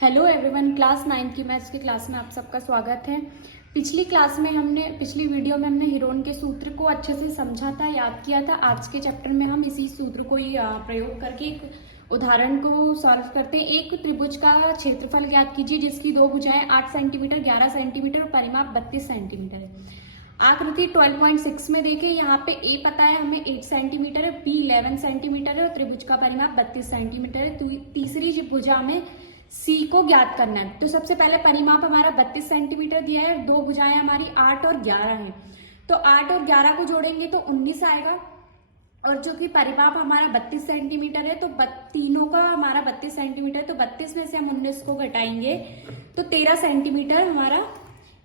Hello everyone, class 9 की maths की class में आप सबका स्वागत है। पिछली वीडियो में हमने हीरोन के सूत्र को अच्छे से समझा था, याद किया था। आज के चैप्टर में हम इसी सूत्र को ही प्रयोग करके एक उदाहरण को सॉल्व करते हैं। एक त्रिभुज का क्षेत्रफल ज्ञात कीजिए जिसकी दो भुजाएं 8 सेंटीमीटर, 11 सेंटीमीटर और परिमाप 32 सेंटीमीटर है। आकृति 12.6 में देखें, यहाँ पे ए पता है हमें 8 सेंटीमीटर है, बी 11 सेंटीमीटर है और त्रिभुज का परिमाप 32 सेंटीमीटर है। तो तीसरी भुजा में सी को ज्ञात करना है। तो सबसे पहले परिमाप हमारा 32 सेंटीमीटर दिया है, दो भुजाएं हमारी 8 और 11 हैं। तो 8 और 11 को जोड़ेंगे तो 19 आएगा, और जो कि परिमाप हमारा 32 सेंटीमीटर है, तो तीनों का हमारा 32 सेंटीमीटर, तो 32 में से हम 19 को घटाएंगे तो 13 सेंटीमीटर हमारा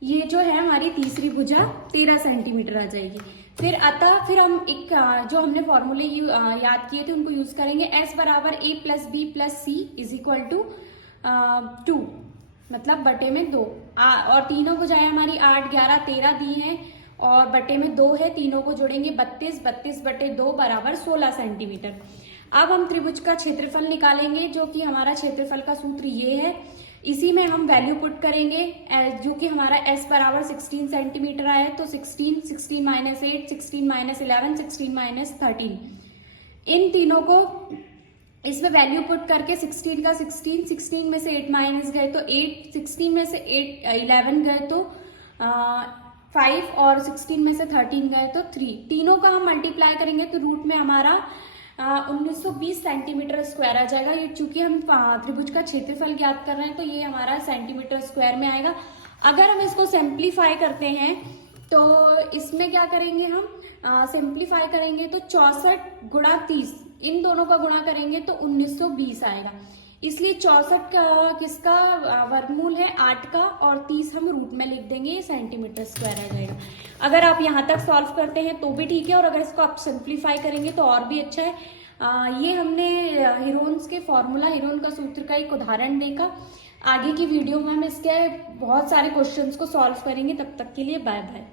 ये जो है हमारी तीसरी भुजा 13 सेंटीमीटर आ जाएगी। फिर हम एक जो हमने फॉर्मूले याद किए थे उनको यूज करेंगे। S बराबर A plus B plus C is equal to 2, मतलब बटे में 2। और तीनों भुजाएं हमारी 8, 11, 13 दी हैं और बटे में 2 है। तीनों को जोड़ेंगे 32, 32 बटे 2 बराबर 16 सेंटीमीटर। अब हम त्रिभुज का क्षेत्रफल निकालेंगे, जो कि हमारा क्षेत्रफल का सूत्र ये है। इसी में हम वैल्यू पुट करेंगे, जो कि हमारा S बराबर 16 सेंटीमीटर आया, तो 16, 16 माइनस 8, 16 माइनस 11, 16 माइनस 13, इन तीनों को इसमें वैल्यू पुट करके 16 का 16, 16 में से 8 माइनस गए तो 8, 16 में से 11 गए तो 5 और 16 में से 13 गए तो 3। तीनों का हम मल्टीप्लाई करेंगे तो रूट में हमारा 1920 सेंटीमीटर स्क्वायर आ जाएगा। ये चूंकि हम त्रिभुज का क्षेत्रफल ज्ञात कर रहे हैं तो ये हमारा सेंटीमीटर स्क्वायर में आएगा। अगर हम इसको सिंप्लीफाई करते हैं तो इसमें क्या करेंगे, हम सिंप्लीफाई करेंगे तो 64 गुणा 30, इन दोनों का गुणा करेंगे तो 1920 आएगा। इसलिए 64 किसका वर्गमूल है, 8 का, और 30 हम रूट में लिख देंगे, ये सेंटीमीटर स्क्वायर आ जाएगा। अगर आप यहाँ तक सॉल्व करते हैं तो भी ठीक है, और अगर इसको आप सिंप्लीफाई करेंगे तो और भी अच्छा है। ये हमने हीरोन का सूत्र का एक उदाहरण देखा। आगे की वीडियो में हम इसके बहुत सारे क्वेश्चंस को सॉल्व करेंगे। तब तक के लिए बाय बाय।